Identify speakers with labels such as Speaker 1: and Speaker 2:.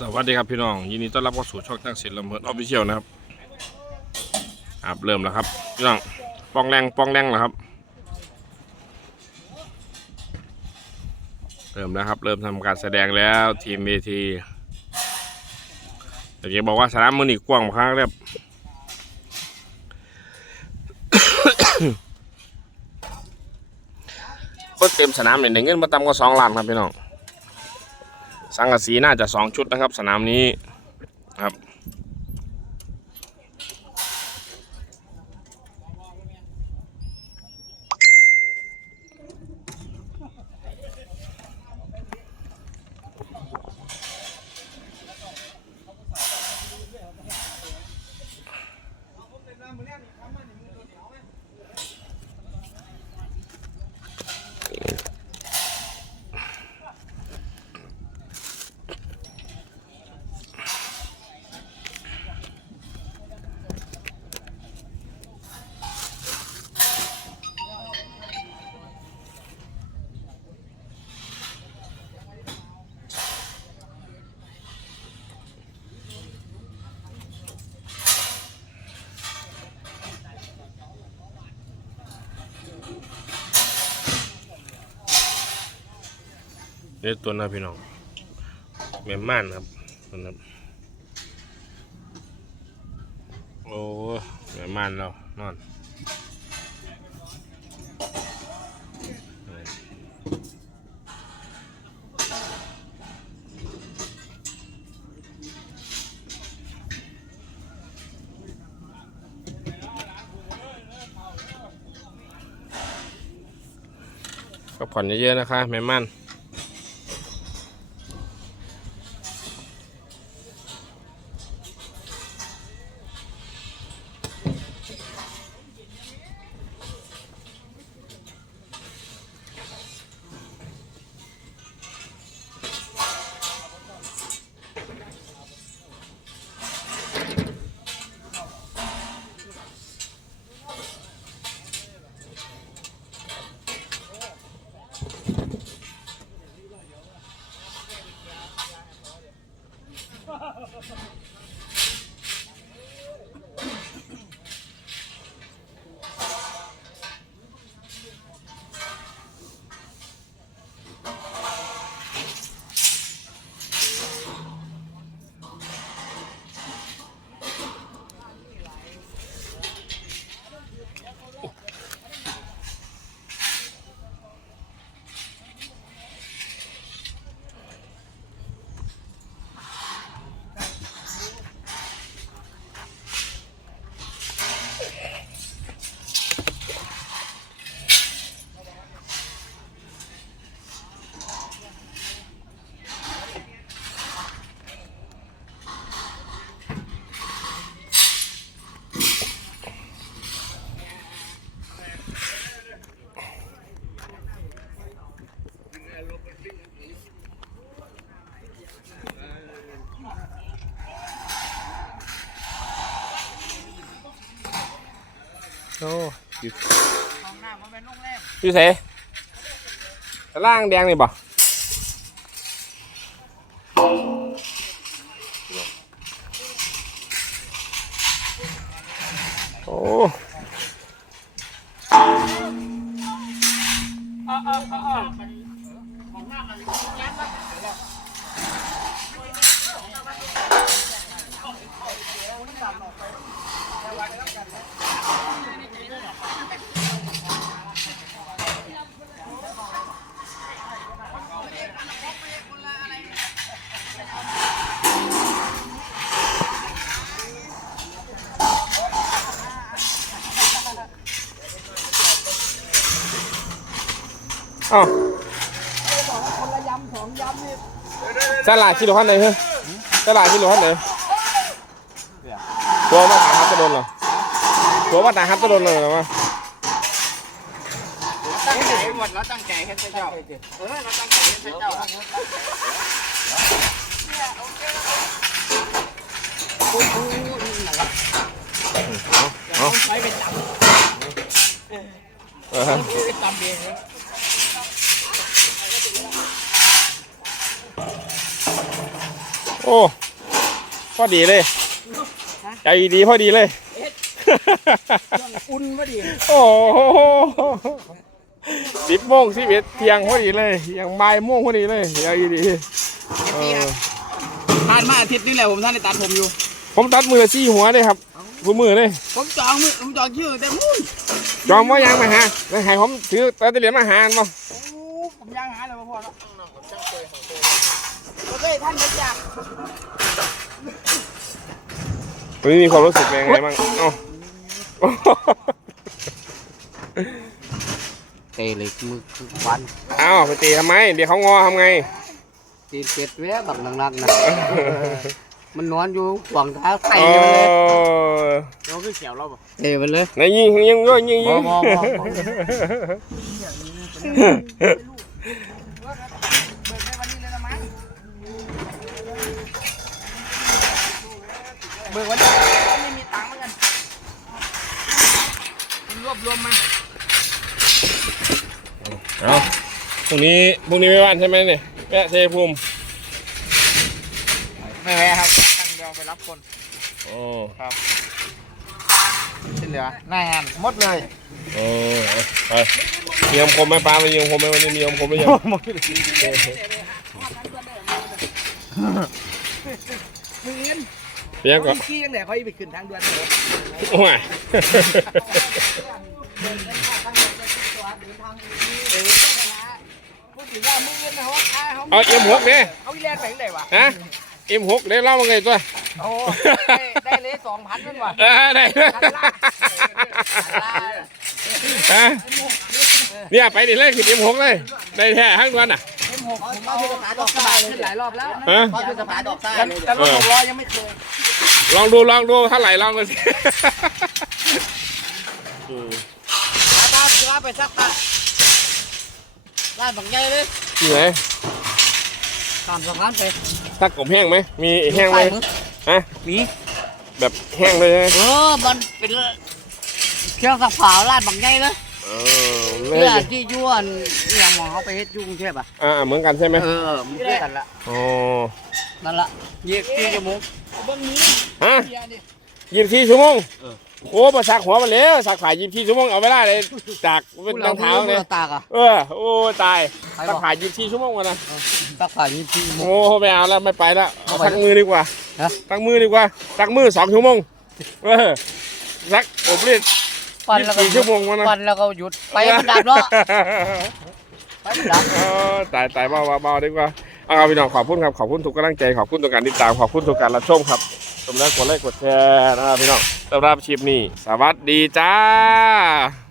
Speaker 1: สวัสดีครับพี่น้อง ยินดีต้อนรับเข้าสู่ช่องตั้งศิลป์ลำเพินออฟฟิเชียลนะครับครับเริ่มแล้วครับพี่น้องปองแรงปองแรงแล้วครับ เริ่มแล้วครับ เริ่มทำการแสดงแล้วทีมเวทีแต่จะบอกว่าสนามมือนี่กว้างมากครับคนเต็มสนามเนี่ยเงินมาต่ำกว่าสองล้านครับพี่น้อง สังกะสีน่าจะสองชุดนะครับ สนามนี้ครับ เดี๋ยวตัวนะพี่น้องแม่ม่านครับนั้นโอ้แม่ม่านเรานอนพักผ่อนเยอะๆนะคะแม่ม่าน โอ้อยู่
Speaker 2: ห้องน้ำมันเป็นโรงแรม
Speaker 1: อยู่เสตะล่างแดงนี่บ่โอ้
Speaker 2: ห้ องน้ำมันเป็นโรงแรมนะ
Speaker 1: เอ้า
Speaker 2: คนละยำสองยำนี่
Speaker 1: สลากิโลขั้นไหนเฮ้ยสลากิโลขั้นไหนตัวมาตาฮับจะโดนเหรอ ตัวมาตาฮับจะโดนเลยเหรอวะ
Speaker 2: ตั้งใจหมดแล้วตั้งใจให้เจ้าเออเราตั้งใจให้เจ้า
Speaker 1: เอา
Speaker 2: ไปไปจับ
Speaker 1: เออฮะ
Speaker 2: ไปจับเอง
Speaker 1: โโอ้พอดีเลย ใจดีพอดีเลย
Speaker 2: อุ่นพอดี
Speaker 1: โอ้โหสิบโมงสิบเอ็ดเที่ยงพอดีเลยยังบ่ายโมงพอดีเลยใจดีเออ
Speaker 2: ผ่านมาอาทิตย์นึงแล้วผมท่านได้ตัดผมอยู่
Speaker 1: ผมตัดมือละสี่หัวเลยครับหัวมือเลย
Speaker 2: ผมจองมือผมจองชื่อแต่มุ่น
Speaker 1: จอมว่ายังมาหาแล้วให้ผมถือตะเหรียญมาหาบ่
Speaker 2: โอ้ผมย่างหาเลยพ่อแล้วโอเคท่านไม่อยาก
Speaker 1: วันนี้มีความรู้สึกเป็นยังไงบ้างเอ้า
Speaker 2: เตะเหล็กมือคือฟัน
Speaker 1: เอ้าไปตีทำไม เดี๋ยวเขางอทำไง
Speaker 2: ตีนเป็ดแว่บักนักๆนะมันนอนอยู่หวังเท้าไข่
Speaker 1: โอ้
Speaker 2: เลย
Speaker 1: ย
Speaker 2: เราคือเขียวเราป่ะเตะไปเลย
Speaker 1: ไหนยิงยิงก็ยิงยิง
Speaker 2: บ่บ่บ่บ่ เบิกวันนี้ไม่มีตังค์เหมือนกัน รวบรวมมา
Speaker 1: เอาพรุ่งนี้พรุ่งนี้ไม่ว่านใช่ไหมเนี่ยแม่เชยภูมิ
Speaker 2: ไม่แพ้ครับตั้งเดียวไปรับคน
Speaker 1: โอ้
Speaker 2: ที่เหลือหน้างานหมดเลย
Speaker 1: โอ้ไปมียมคมไหมปลามียมคมไหมวันนี้มียมคมไหมยัง
Speaker 2: หมดเลย
Speaker 1: เพียงก่อน
Speaker 2: ขี้ยังไงเขาไปขึ้นทางด่วนเลย
Speaker 1: โอ้ย
Speaker 2: พูดถึงว่ามือนะ เขาฆ่าเขา
Speaker 1: เอาเอ็มหกเนี่ย
Speaker 2: เขาเรียนไปไหนวะ
Speaker 1: ฮะเอ็มหกเดี๋ยวเล่ามาไงตัว
Speaker 2: โอ้ได้เลยสองพันนั่นวะ
Speaker 1: เออได้ฮะเนี่ยไปดิเลยขึ้นเอ็มหกเลยได้แท้ทั้งวันอะ
Speaker 2: เอ็มหกผมเอาสะพานดอกสบายขึ้นหลายรอบแล้ว
Speaker 1: ฮะ
Speaker 2: พอสะพานดอกซ้ายแต่รถหกล้อยังไม่เคย
Speaker 1: ลองดูลองดูเท่าไหร่ลองดูสิอืม
Speaker 2: อาตาจะไปสักตาร้านบางใหญ่เลย
Speaker 1: ที่ไหน
Speaker 2: ตามสะพานไป
Speaker 1: ตักกบแห้งไหมมีแห้งไหมฮะ
Speaker 2: มี
Speaker 1: แบบแห้งเลยใช่ไหม
Speaker 2: เออมันเป็นเครื่องสักผาร้านบางใหญ่เลย
Speaker 1: เออไม่
Speaker 2: เรื่อ
Speaker 1: ได้
Speaker 2: ที่ยวนอย่างมองเขาไปเฮ็ดยุ่กรุงเทพอะ
Speaker 1: อ่าเหมือนกันใช่ไหม
Speaker 2: เออมันคือกันละ
Speaker 1: โอ้
Speaker 2: นั่นละยี่สิบชั่วโมง
Speaker 1: ฮะยี่สิบสี่ชั่วโมง โอ้ประสักหัวมันแล้วสักผ่ายี่สิบสี่ชั่วโมงเอาเวลาเลยจากเป็นรองเท้าเลย
Speaker 2: ตากอะ
Speaker 1: เออโอ้ตาย
Speaker 2: ใคร
Speaker 1: สั
Speaker 2: บ
Speaker 1: ก
Speaker 2: อก
Speaker 1: ผ่ายี่สิบสี่ชั่วโมงวะนะ
Speaker 2: สักผายี่สิบชั่วโมง
Speaker 1: โอ้ไม่เอาแล้วไม่ไปแล้วเอา
Speaker 2: เอาไป
Speaker 1: สักมือดีกว่า
Speaker 2: ฮะ
Speaker 1: สักมือดีกว่าสักมือสองชั่วโมงเออสักอบรีด
Speaker 2: ปั่น
Speaker 1: ยี่สิ
Speaker 2: แล้ว
Speaker 1: บ
Speaker 2: ก็
Speaker 1: สี่ชั่วโมงวะนะ
Speaker 2: ปั่นแล้วก็หยุดไปมันดับเนาะไปมันดับ
Speaker 1: เออตายตายเบาเบาเบาดีกว่าเอาครับพี่น้องขอบคุณครับขอบคุณทุกกำลังใจขอบคุณทุกการติดตามขอบคุณทุกการรับชมครับ สมแล้วกดไลค์กดแชร์นะครับพี่น้องสำหรับชิปนี้ สวัสดีจ้า